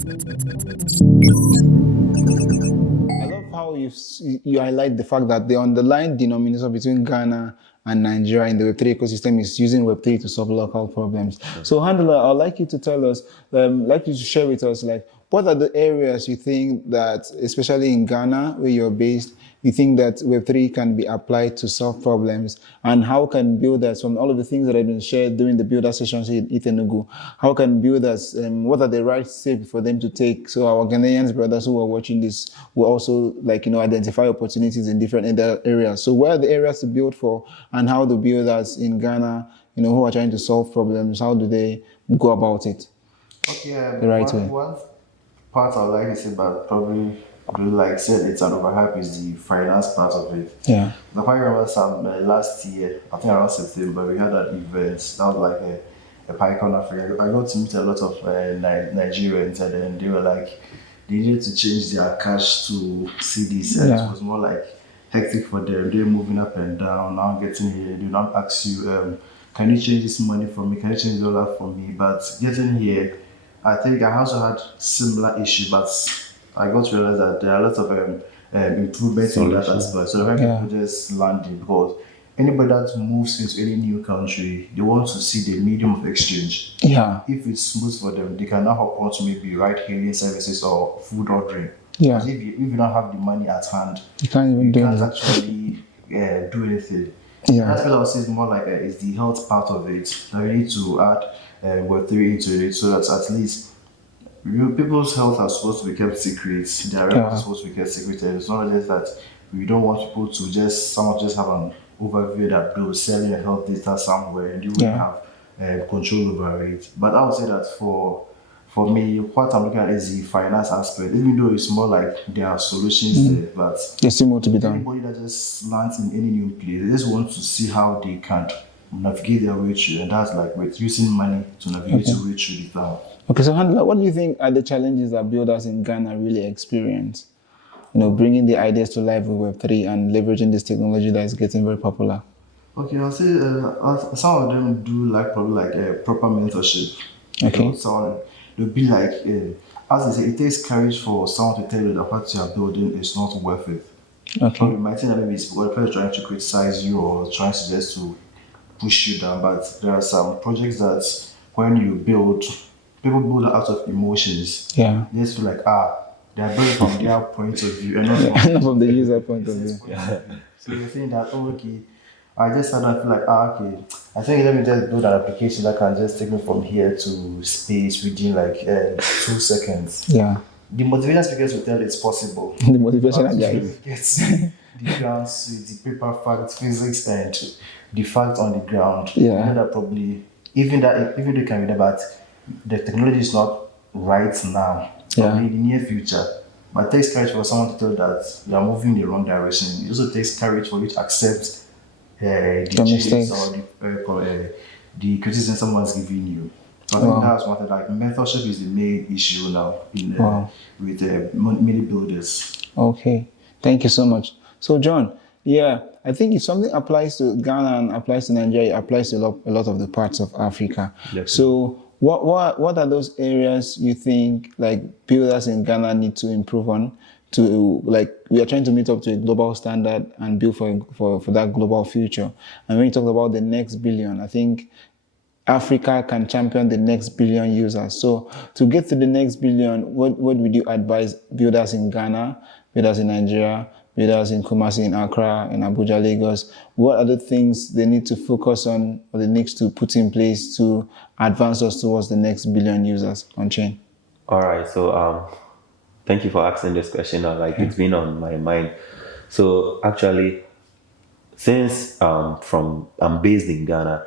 I love how you highlight the fact that the underlying denominator between Ghana and Nigeria in the Web3 ecosystem is using Web3 to solve local problems. So, Handler, I'd like you to tell us, like you to share with us, like, what are the areas you think that, especially in Ghana, where you're based, you think that Web3 can be applied to solve problems, and how can builders, from all of the things that have been shared during the builder sessions in Itenugu, how can builders, what are the right steps for them to take, so our Ghanaians brothers who are watching this will also, like, identify opportunities in different areas. So where are the areas to build for, and how do builders in Ghana, who are trying to solve problems, how do they go about it? Okay, the right way? one part I would like to say, but probably like said, it's an overhype is the finance part of it. Yeah. I remember some last year, I think around September, we had that event. That was like a PyCon Africa. I got to meet a lot of Nigerians, and then they were like, they needed to change their cash to CDs. And Yeah. it was more like hectic for them. They're moving up and down. Now getting here, they don't ask you, can you change this money for me? Can you change the dollar for me? But getting here, I think I also had similar issue, but I got to realize that there are lots of improvements in that aspect. So when people just landing, because anybody that moves into any new country, they want to see the medium of exchange. Yeah. If it's smooth for them, they can now hop on to maybe ride-hailing services or food ordering. Yeah. Because if you don't have the money at hand, You can't even do it. actually do anything. Yeah. That's what I would say is more like it's the health part of it. Now you need to add Web3 into it so that at least people's health are supposed to be kept secret. Their records are supposed to be kept secret. It's not just that we don't want people to just have an overview that they're selling your health data somewhere and you will have control over it. But I would say that for me, what I'm looking at is the finance aspect. Even though it's more like there are solutions there, but there's still more to be done. Anybody that just lands in any new place, they just want to see how they can navigate their way through, and that's like with using money to navigate your way through the town. Okay, so Handler, what do you think are the challenges that builders in Ghana really experience? Bringing the ideas to life with Web3 and leveraging this technology that is getting very popular. Okay, I'll say some of them do like probably like proper mentorship. Okay. So they'll be like, as they say, it takes courage for someone to tell you that what you are building is not worth it. Okay. So you might think that maybe it's person trying to criticize you or trying to just to push you down, but there are some projects that when you build, people build out of emotions. Yeah. They just feel like, they are building from their point of view and not from the user point of view. So you're saying that, okay, I just had to feel like, okay, I think let me just build an application that can just take me from here to space within like 2 seconds. Yeah. The motivational speakers will tell it's possible. The motivational guys. Gets the grounds, the paper facts, physics, and the facts on the ground. Yeah. You know that probably even though it can be there, but the technology is not right now. Probably in the near future. But it takes courage for someone to tell that you are moving in the wrong direction. It also takes courage for you to accept the mistakes or the criticism someone's giving you. So I think that's one thing. Like mentorship is the main issue now with many builders. Okay, thank you so much. So John, I think if something applies to Ghana and applies to Nigeria, it applies to a lot of the parts of Africa. Definitely. So what are those areas you think like builders in Ghana need to improve on? To like we are trying to meet up to a global standard and build for that global future. And when you talk about the next billion, I think Africa can champion the next billion users. So to get to the next billion, what would you advise builders in Ghana, builders in Nigeria, builders in Kumasi, in Accra, in Abuja, Lagos? What are the things they need to focus on or they need to put in place to advance us towards the next billion users on chain? All right. So thank you for asking this question. It's been on my mind. So actually, since I'm based in Ghana,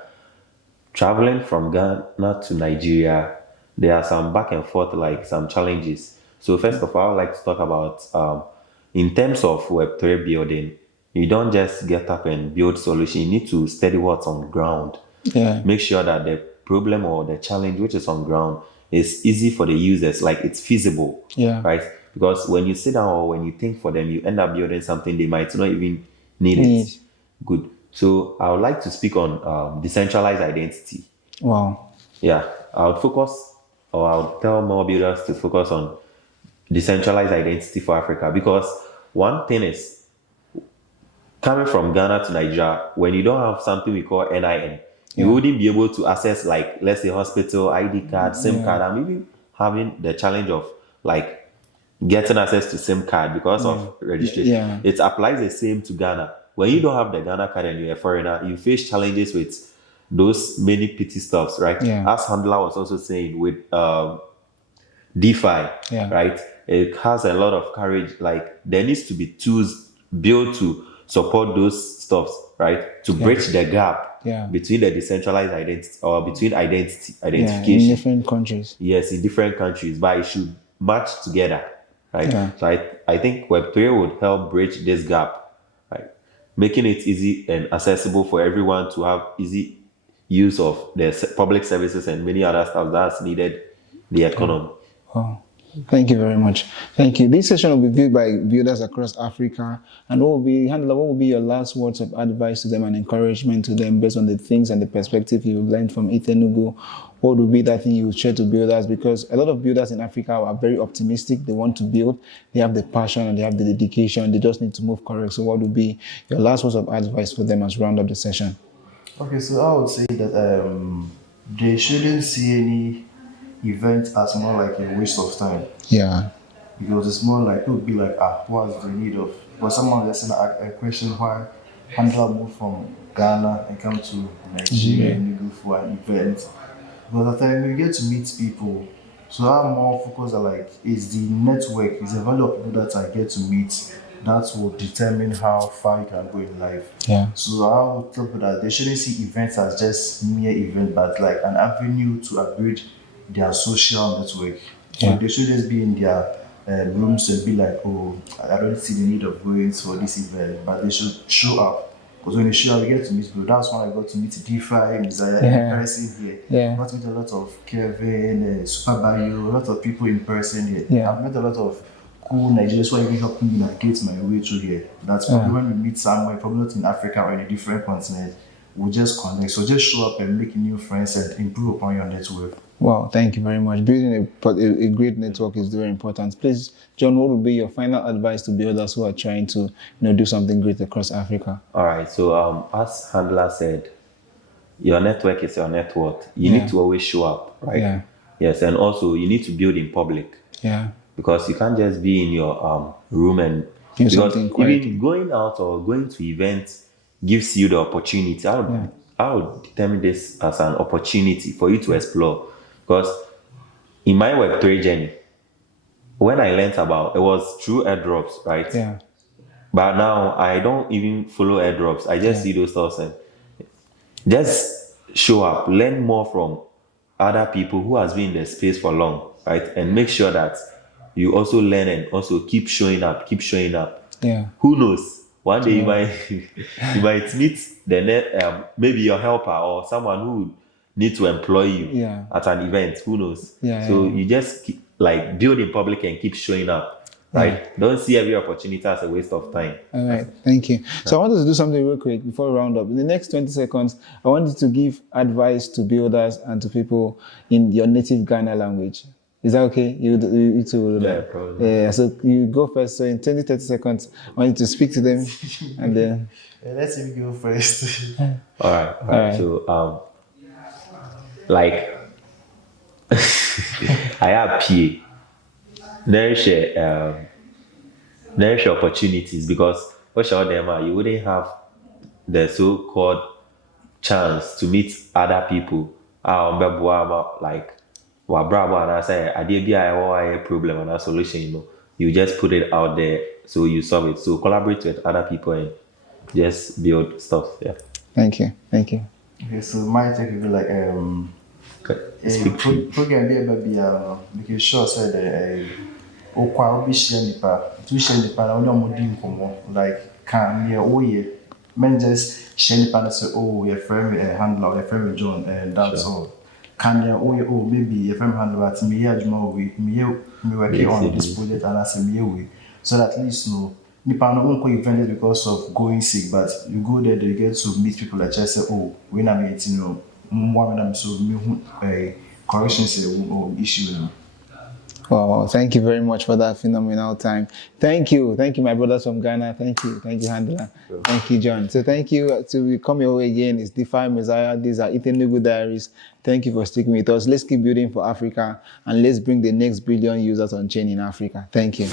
traveling from Ghana to Nigeria, there are some back and forth, like some challenges. So first of all, I'd like to talk about in terms of Web3 building, you don't just get up and build solution. You need to study what's on the ground. Yeah. Make sure that the problem or the challenge which is on ground is easy for the users, like it's feasible. Yeah. Right? Because when you sit down or when you think for them, you end up building something they might not even need it. Good. So I would like to speak on decentralized identity. Wow. Yeah. I would focus or I'll tell more builders to focus on decentralized identity for Africa, because one thing is, coming from Ghana to Nigeria, when you don't have something we call NIN, you wouldn't be able to access, like, let's say hospital, ID card, SIM card, and maybe having the challenge of like getting access to SIM card because of registration. Yeah. It applies the same to Ghana. When you don't have the Ghana card and you're a foreigner, you face challenges with those many petty stuffs, right? Yeah. As Handla was also saying with DeFi, right? It has a lot of courage. Like, there needs to be tools built to support those stuffs, right? To bridge the gap between the decentralized identity or between identification in different countries. Yes, in different countries, but it should match together, right? So I think Web3 would help bridge this gap, right? Making it easy and accessible for everyone to have easy use of the public services and many other stuff that's needed in the economy. Oh, thank you very much. Thank you. This session will be viewed by builders across Africa. And Handla, what will be your last words of advice to them and encouragement to them based on the things and the perspective you've learned from Itenugu? What would be that thing you would share to builders? Because a lot of builders in Africa are very optimistic. They want to build. They have the passion and they have the dedication. They just need to move correct. So what would be your last words of advice for them as we round up the session? Okay, so I would say that they shouldn't see any event as more like a waste of time. Yeah. Because it's more like, it would be like, what's the need of? But someone just a question why Handla moved from Ghana and come to Nigeria and you go for an event. But the time you get to meet people, so I'm more focused on like, it's the network, it's the value of people that I get to meet that will determine how far you can go in life. Yeah. So I would tell people that they shouldn't see events as just mere event, but like an avenue to upgrade their social network. So they should just be in their rooms and be like, oh, I don't see the need of going for this event, but they should show up. Because when you show up, you get to meet people. That's when I got to meet Defi Messiah in person here. Yeah. I got to meet a lot of Kevin, Super Bayo, a lot of people in person here. Yeah. I've met a lot of cool Nigerians who are even helping me navigate my way through here. That's probably when we meet somewhere, probably not in Africa or in a different continent, we'll just connect. So just show up and make new friends and improve upon your network. Wow, thank you very much. Building a great network is very important. Please, John, what would be your final advice to builders who are trying to do something great across Africa? All right. So as Handla said, your network is your net worth. You need to always show up, right? Yeah. Yes, and also you need to build in public. Yeah. Because you can't just be in your room and do because something quietly. Even going out or going to events gives you the opportunity. I would determine this as an opportunity for you to explore. Because in my Web3 journey, when I learned about it was through airdrops, right? Yeah. But now I don't even follow airdrops. I just see those stuff and just show up, learn more from other people who has been in the space for long, right? And make sure that you also learn and also keep showing up. Yeah. Who knows? One day you might meet maybe your helper or someone who need to employ you at an event. Who knows? You just keep, build in public and keep showing up, right? Don't see every opportunity as a waste of time. All right, thank you. So I wanted to do something real quick before we round up. In the next 20 seconds, I wanted to give advice to builders and to people in your native Ghana language. Is that okay? You too. Yeah, probably. So you go first. So in 20, 30 seconds, I want you to speak to them and then... Let's see you go first. All right. So, I have PA. Nourish opportunities because without them, you wouldn't have the so-called chance to meet other people. And I say, I did be a problem and a solution, you just put it out there so you solve it. So collaborate with other people and just build stuff. Yeah. Thank you. Okay, so my take will be like program be because sure said okwa obi share nipa na onye omodi nkomo like can near oye men just share nipa na say oh your friend Handla your friend John and that's all. Can you maybe your friend Handla but me adwuma me working on this project and as me we so that at least nipa no won't event because of going sick, but you go there, they get to meet people that just say, oh, when I'm 18, one of them so correction is an issue now. Wow, thank you very much for that phenomenal time. Thank you, my brothers from Ghana. Thank you, Handla. Thank you, John. So thank you to come your way again. It's Defi Messiah. These are Itenugu Diaries. Thank you for sticking with us. Let's keep building for Africa and let's bring the next billion users on chain in Africa. Thank you.